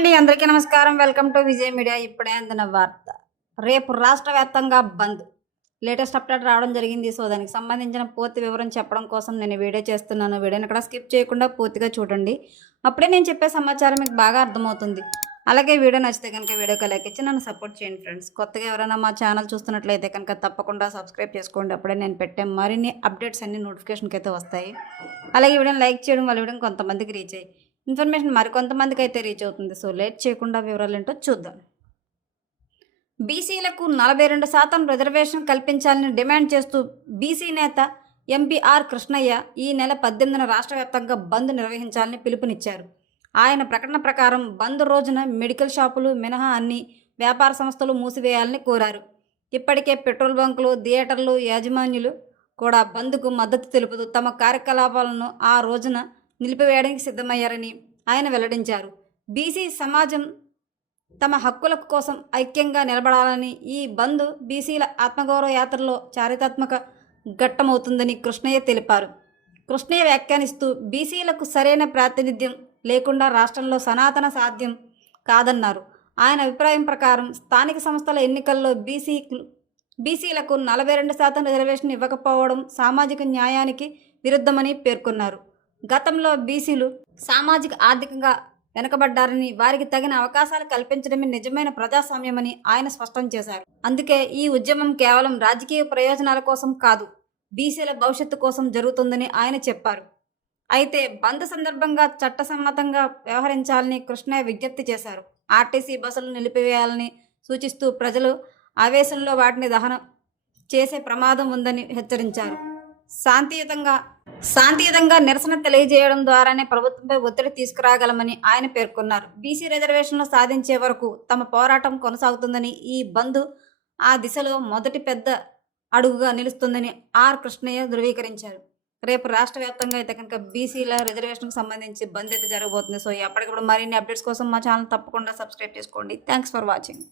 అండి అందరికీ నమస్కారం. Welcome to Vijay media. ఇప్పుడే అందిన వార్త. రేపు రాష్ట్ర వ్యాప్తంగా బంద్. లేటెస్ట్ అప్డేట్ రావడం జరిగింది. సో దానికి సంబంధించిన పూర్తి వివరం చెప్పడం కోసం నేను వీడియో చేస్తున్నాను. వీడియోని ఇక్కడ స్కిప్ చేయకుండా పూర్తిగా చూడండి. అప్పుడే నేను చెప్పే సమాచారం మీకు బాగా అర్థమవుతుంది. అలాగే వీడియో నచ్చితే కనుక వీడియోకి లైక్ ఇచ్చి నన్ను సపోర్ట్ చేయండి ఫ్రెండ్స్. కొత్తగా ఎవరైనా మా ఛానల్ చూస్తున్నట్లయితే కనుక తప్పకుండా సబ్స్క్రైబ్ చేసుకోండి. అప్పుడే నేను పెట్టే మరిన్ని అప్డేట్స్ అన్ని నోటిఫికేషన్కి అయితే వస్తాయి. అలాగే వీడియోని లైక్ చేయడం వల్ల వీడియోని కొంతమందికి రీచ్ అయ్యి ఇన్ఫర్మేషన్ మరికొంతమందికి అయితే రీచ్ అవుతుంది. సో లేట్ చేయకుండా వివరాలు ఏంటో చూద్దాం. బీసీలకు 42% రిజర్వేషన్ కల్పించాలని డిమాండ్ చేస్తూ బీసీ నేత ఎంపీఆర్ కృష్ణయ్య ఈ నెల 18న రాష్ట్ర వ్యాప్తంగా బంద్ నిర్వహించాలని పిలుపునిచ్చారు. ఆయన ప్రకటన ప్రకారం బంద్ రోజున మెడికల్ షాపులు మినహా అన్ని వ్యాపార సంస్థలు మూసివేయాలని కోరారు. ఇప్పటికే పెట్రోల్ బంకులు, థియేటర్లు యాజమాన్యులు కూడా బంద్కు మద్దతు తెలుపుతూ తమ కార్యకలాపాలను ఆ రోజున నిలిపివేయడానికి సిద్ధమయ్యారని ఆయన వెల్లడించారు. బీసీ సమాజం తమ హక్కుల కోసం ఐక్యంగా నిలబడాలని ఈ బంద్ బీసీల ఆత్మగౌరవ యాత్రలో చారిత్రాత్మక ఘట్టమవుతుందని కృష్ణయ్య తెలిపారు. కృష్ణయ్య వ్యాఖ్యానిస్తూ బీసీలకు సరైన ప్రాతినిధ్యం లేకుండా రాష్ట్రంలో సనాతన సాధ్యం కాదన్నారు. ఆయన అభిప్రాయం ప్రకారం స్థానిక సంస్థల ఎన్నికల్లో బీసీలకు 42% రిజర్వేషన్ ఇవ్వకపోవడం సామాజిక న్యాయానికి విరుద్ధమని పేర్కొన్నారు. గతంలో బీసీలు సామాజిక ఆర్థికంగా వెనుకబడ్డారని, వారికి తగిన అవకాశాలు కల్పించడమే నిజమైన ప్రజాస్వామ్యమని ఆయన స్పష్టం చేశారు. అందుకే ఈ ఉద్యమం కేవలం రాజకీయ ప్రయోజనాల కోసం కాదు, బీసీల భవిష్యత్తు కోసం జరుగుతుందని ఆయన చెప్పారు. అయితే బంద్ సందర్భంగా చట్టసమ్మతంగా వ్యవహరించాలని కృష్ణయ్య విజ్ఞప్తి చేశారు. ఆర్టీసీ బస్సులు నిలిపివేయాలని సూచిస్తూ ప్రజలు ఆవేశంలో వాటిని దహనం చేసే ప్రమాదం ఉందని హెచ్చరించారు. శాంతియుతంగా నిరసన తెలియజేయడం ద్వారానే ప్రభుత్వంపై ఒత్తిడి తీసుకురాగలమని ఆయన పేర్కొన్నారు. బీసీ రిజర్వేషన్లు సాధించే వరకు తమ పోరాటం కొనసాగుతుందని, ఈ బంద్ ఆ దిశలో మొదటి పెద్ద అడుగుగా నిలుస్తుందని కృష్ణయ్య ధృవీకరించారు. రేపు రాష్ట్ర వ్యాప్తంగా అయితే కనుక బీసీల రిజర్వేషన్కి సంబంధించి బంద్ అయితే జరగబోతుంది. సో ఎప్పటికప్పుడు మరిన్ని అప్డేట్స్ కోసం మా ఛానల్ తప్పకుండా సబ్స్క్రైబ్ చేసుకోండి. Thanks for watching.